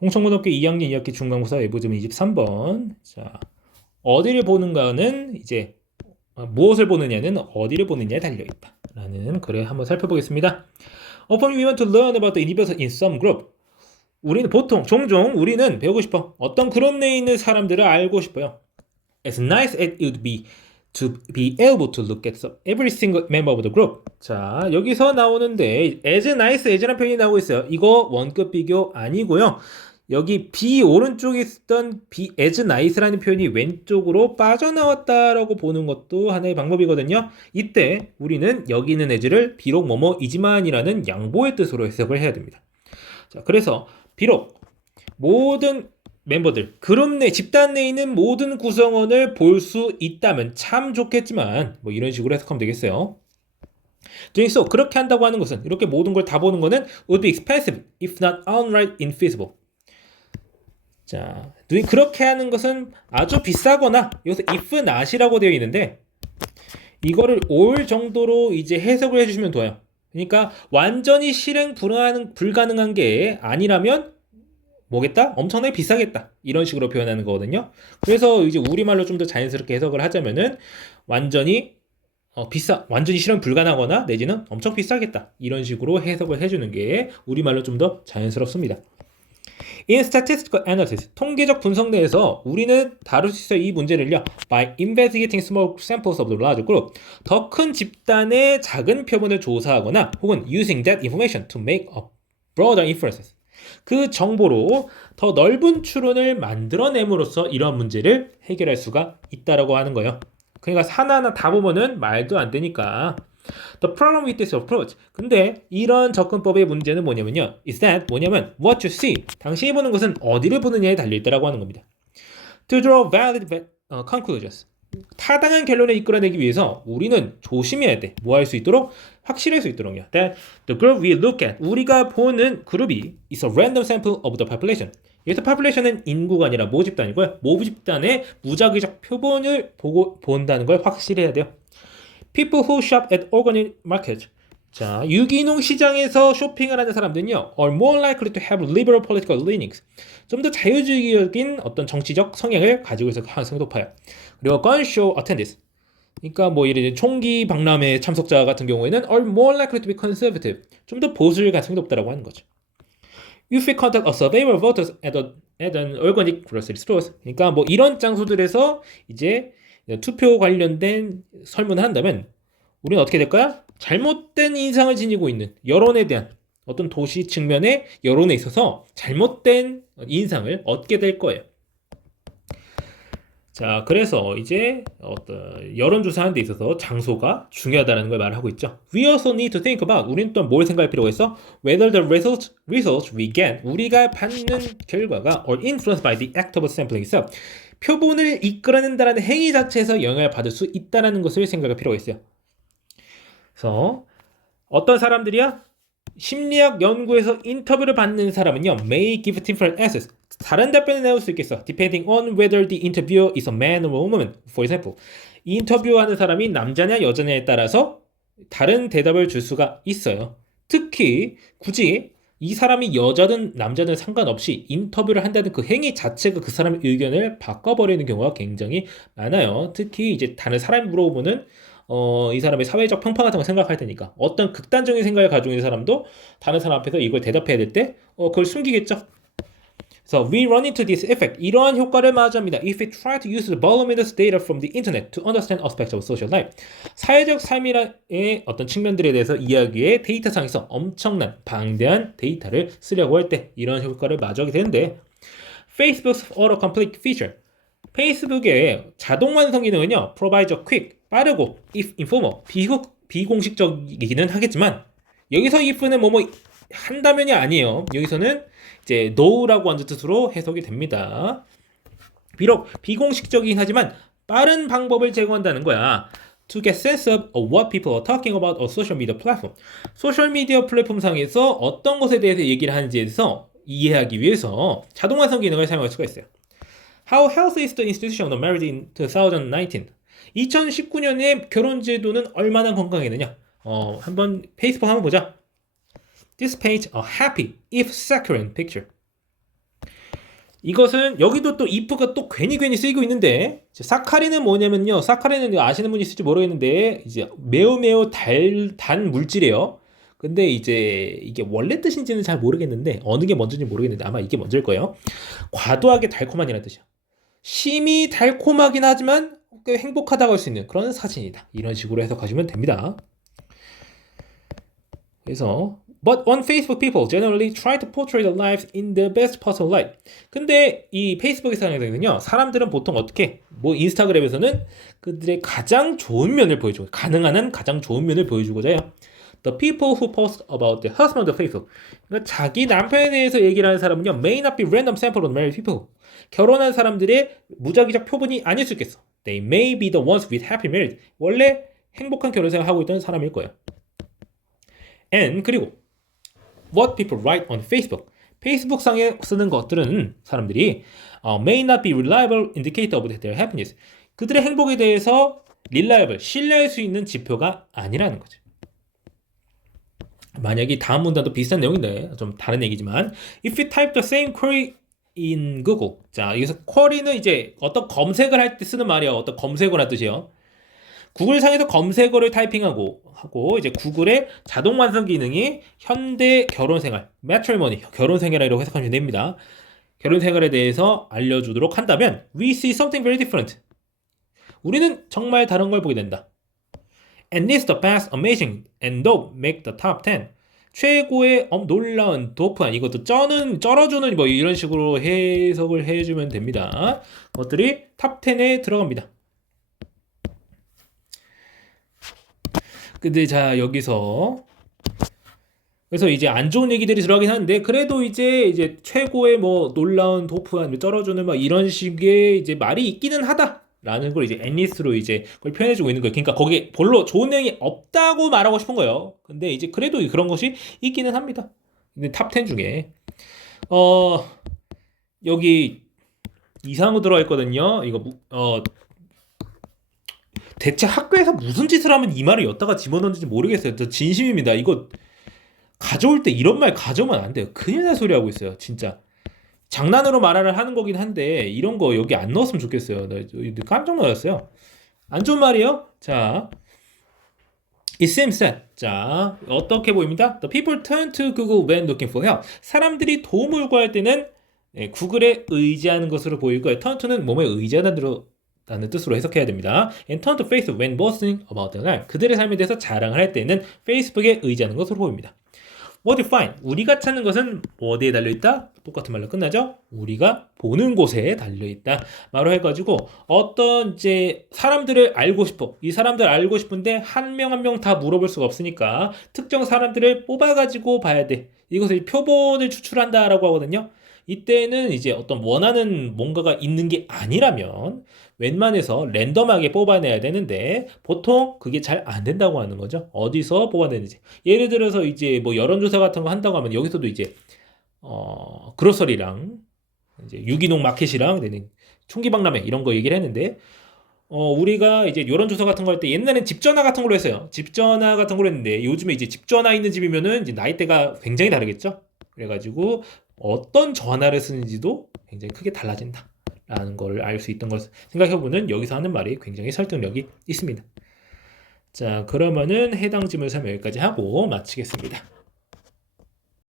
홍천고등학교 2학년 2학기 중간고사 외부지문 23번. 자, 어디를 보는가는 이제 무엇을 보느냐는 어디를 보느냐에 달려있다 라는 글을 한번 살펴보겠습니다. Often we want to learn about the individuals in some group. 종종 우리는 배우고 싶어. 어떤 그룹 내에 있는 사람들을 알고 싶어요. As nice as it would be to be able to look at every single member of the group. 자, 여기서 나오는데 as nice as라는 표현이 나오고 있어요. 이거 원급 비교 아니고요. 여기 B 오른쪽에 있던 B as nice라는 표현이 왼쪽으로 빠져나왔다라고 보는 것도 하나의 방법이거든요. 이때 우리는 여기 있는 as를 비록 뭐뭐이지만이라는 양보의 뜻으로 해석을 해야 됩니다. 자, 그래서 비록 모든 멤버들, 그룹 내, 집단 내에 있는 모든 구성원을 볼 수 있다면 참 좋겠지만 뭐 이런 식으로 해석하면 되겠어요. Doing so, 그렇게 한다고 하는 것은 이렇게 모든 걸 다 보는 것은 would be expensive if not outright infeasible. 자, 그렇게 하는 것은 아주 비싸거나 여기서 if not이라고 되어 있는데 이거를 올 정도로 이제 해석을 해주시면 좋아요. 그러니까 완전히 실행 불가능한 게 아니라면 뭐겠다? 엄청나게 비싸겠다. 이런 식으로 표현하는 거거든요. 그래서 이제 우리말로 좀 더 자연스럽게 해석을 하자면은 완전히 완전히 실현 불가능하거나 내지는 엄청 비싸겠다. 이런 식으로 해석을 해주는 게 우리말로 좀 더 자연스럽습니다. In statistical analysis, 통계적 분석 내에서 우리는 다룰 수 있어요. 이 문제를요. By investigating small samples of the large group. 더 큰 집단의 작은 표본을 조사하거나 혹은 using that information to make a broader inferences. 그 정보로 더 넓은 추론을 만들어냄으로써 이러한 문제를 해결할 수가 있다라고 하는 거예요. 그러니까 하나하나 다 보면은 말도 안 되니까. The problem with this approach. 근데 이런 접근법의 문제는 뭐냐면요. Is that 뭐냐면 what you see. 당신이 보는 것은 어디를 보느냐에 달려있다라고 하는 겁니다. To draw valid conclusions. 타당한 결론을 이끌어내기 위해서 우리는 조심해야 돼. 뭐 할 수 있도록? 확실할 수 있도록요. That the group we look at, 우리가 보는 그룹이 is a random sample of the population. 여기서 population은 인구가 아니라 모집단이고요. 모집단의 무작위적 표본을 본다는 걸 확실해야 돼요. People who shop at organic market. 자, 유기농 시장에서 쇼핑을 하는 사람들은요, are more likely to have liberal political leanings. 좀 더 자유주의적인 어떤 정치적 성향을 가지고 있을 가능성이 높아요. 그리고 gun show attendees. 그러니까 뭐 예를 들어 총기 박람회 참석자 같은 경우에는 are more likely to be conservative. 좀 더 보수일 가능성이 높다라고 하는 거죠. If we conduct a survey of voters at an organic grocery stores. 그러니까 뭐 이런 장소들에서 이제 투표 관련된 설문을 한다면 우리는 어떻게 될까요? 잘못된 인상을 지니고 있는 여론에 대한 어떤 도시 측면의 여론에 있어서 잘못된 인상을 얻게 될 거예요. 자, 그래서 이제 어떤 여론조사하는 데 있어서 장소가 중요하다는 걸 말하고 있죠. We also need to think about, 우리는 또 뭘 생각할 필요가 있어? Whether the results we get, 우리가 받는 결과가 are influenced by the act of sampling itself. 표본을 이끌어낸다는 행위 자체에서 영향을 받을 수 있다는 것을 생각할 필요가 있어요. 그래서 어떤 사람들이야? 심리학 연구에서 인터뷰를 받는 사람은요, may give different answers. 다른 답변을 내올 수 있겠어. Depending on whether the interviewer is a man or a woman. For example, 인터뷰하는 사람이 남자냐 여자냐에 따라서 다른 대답을 줄 수가 있어요. 특히 굳이 이 사람이 여자든 남자든 상관없이 인터뷰를 한다는 그 행위 자체가 그 사람의 의견을 바꿔버리는 경우가 굉장히 많아요. 특히 이제 다른 사람이 물어보면은 이 사람의 사회적 평판 같은 거 생각할 테니까 어떤 극단적인 생각을 가지고 있는 사람도 다른 사람 앞에서 이걸 대답해야 될 때 그걸 숨기겠죠. 그래서 we run into this effect. 이러한 효과를 맞이합니다. If we try to use the voluminous data from the internet to understand aspects of social life. 사회적 삶이라의 어떤 측면들에 대해서 이야기의 데이터상에서 엄청난 방대한 데이터를 쓰려고 할 때 이런 효과를 마주하게 되는데 Facebook's autocomplete feature. 페이스북의 자동 완성 기능은요, provides a quick, 빠르고 if informal, 비공식적이기는 하겠지만 여기서 if는 뭐뭐 한다면이 아니에요. 여기서는 이제 no라고 하는 뜻으로 해석이 됩니다. 비록 비공식적이긴 하지만 빠른 방법을 제공한다는 거야. To get sense of what people are talking about on social media platform. 소셜미디어 플랫폼 상에서 어떤 것에 대해서 얘기를 하는지에 대해서 이해하기 위해서 자동 완성 기능을 사용할 수가 있어요. How healthy is the institution of marriage in 2019? 2019년에 결혼제도는 얼마나 건강했느냐? 한번 페이스북 한번 보자. This paints a happy, if saccharine picture. 이것은 여기도 또 if가 또 괜히 쓰이고 있는데 사카린은 뭐냐면요. 사카린은 아시는 분이 있을지 모르겠는데 이제 매우 단 물질이에요. 근데 이제 이게 원래 뜻인지는 잘 모르겠는데 어느 게 먼저인지 모르겠는데 아마 이게 먼저일 거예요. 과도하게 달콤한이라는 뜻이야. 심히 달콤하긴 하지만 꽤 행복하다고 할 수 있는 그런 사진이다. 이런 식으로 해석하시면 됩니다. 그래서 But on Facebook, people generally try to portray their lives in the best possible light. 근데 이 페이스북에서는요, 사람들은 보통 어떻게, 뭐 인스타그램에서는 그들의 가장 좋은 면을 보여주고, 가능한 한 가장 좋은 면을 보여주고자 해요. The people who post about their husband on Facebook. 그러니까 자기 남편에 대해서 얘기를 하는 사람은요, may not be random sample of married people. 결혼한 사람들의 무작위적 표본이 아닐 수 있겠어. They may be the ones with happy marriage. 원래 행복한 결혼 생활을 하고 있던 사람일 거예요. And 그리고 what people write on Facebook. 페이스북 상에 쓰는 것들은 사람들이 may not be reliable indicator of their happiness. 그들의 행복에 대해서 reliable, 신뢰할 수 있는 지표가 아니라는 거죠. 만약에 다음 문단도 비슷한 내용인데 좀 다른 얘기지만 if you type the same query in Google. 자, 여기서 query는 이제 어떤 검색을 할 때 쓰는 말이야. 어떤 검색어란 뜻이에요. 구글 상에서 검색어를 타이핑하고 이제 구글의 자동 완성 기능이 현대 결혼 생활, matrimony, 결혼 생활이라고 해석하면 됩니다. 결혼 생활에 대해서 알려주도록 한다면 we see something very different. 우리는 정말 다른 걸 보게 된다. And this the best, amazing, and dope make the top 10. 최고의 놀라운 도프한 이것도 쩔어주는 뭐 이런 식으로 해석을 해주면 됩니다. 것들이 탑 10에 들어갑니다. 근데 자 여기서 그래서 이제 안 좋은 얘기들이 들어가긴 하는데 그래도 이제 최고의 뭐 놀라운 도프한 쩔어주는 막 이런 식의 이제 말이 있기는 하다라는 걸 이제 앤리스로 이제 그걸 표현해주고 있는 거예요. 그러니까 거기에 별로 좋은 내용이 없다고 말하고 싶은 거예요. 근데 이제 그래도 그런 것이 있기는 합니다. 근데 탑 10 중에 여기 이상한 거 들어가 있거든요. 이거 대체 학교에서 무슨 짓을 하면 이 말을 엿다가 집어넣는지 모르겠어요. 저 진심입니다. 이거 가져올 때 이런 말 가져오면 안 돼요. 큰일 날 소리 하고 있어요. 진짜. 장난으로 말을 하는 거긴 한데 이런 거 여기 안 넣었으면 좋겠어요. 나 깜짝 놀랐어요. 안 좋은 말이에요. 자, it seems that. 자, 어떻게 보입니다? The people turn to Google when looking for help. 사람들이 도움을 구할 때는 구글에 의지하는 것으로 보일 거예요. turn to는 몸에 의지하는 라는 뜻으로 해석해야 됩니다. And turn to Facebook when boasting about their life. 그들의 삶에 대해서 자랑을 할 때는 페이스북에 의지하는 것으로 보입니다. What you find? 우리가 찾는 것은 어디에 달려있다? 똑같은 말로 끝나죠? 우리가 보는 곳에 달려있다. 말로 해가지고 어떤 이제 사람들을 알고 싶어. 이 사람들 알고 싶은데 한 명 한 명 다 물어볼 수가 없으니까 특정 사람들을 뽑아가지고 봐야 돼. 이것을 표본을 추출한다라고 하거든요. 이때는 이제 어떤 원하는 뭔가가 있는 게 아니라면 웬만해서 랜덤하게 뽑아내야 되는데 보통 그게 잘 안 된다고 하는 거죠. 어디서 뽑아내는지. 예를 들어서 이제 뭐 여론조사 같은 거 한다고 하면 여기서도 이제 그로서리랑 이제 유기농 마켓이랑 총기박람회 이런 거 얘기를 했는데 우리가 이제 여론조사 같은 거 할 때 옛날엔 집전화 같은 걸로 했어요. 집전화 같은 걸로 했는데 요즘에 이제 집전화 있는 집이면은 이제 나이대가 굉장히 다르겠죠. 그래가지고 어떤 전화를 쓰는지도 굉장히 크게 달라진다 라는 걸 알 수 있던 걸 생각해보면 여기서 하는 말이 굉장히 설득력이 있습니다. 자, 그러면은 해당 지문 설명 여기까지 하고 마치겠습니다.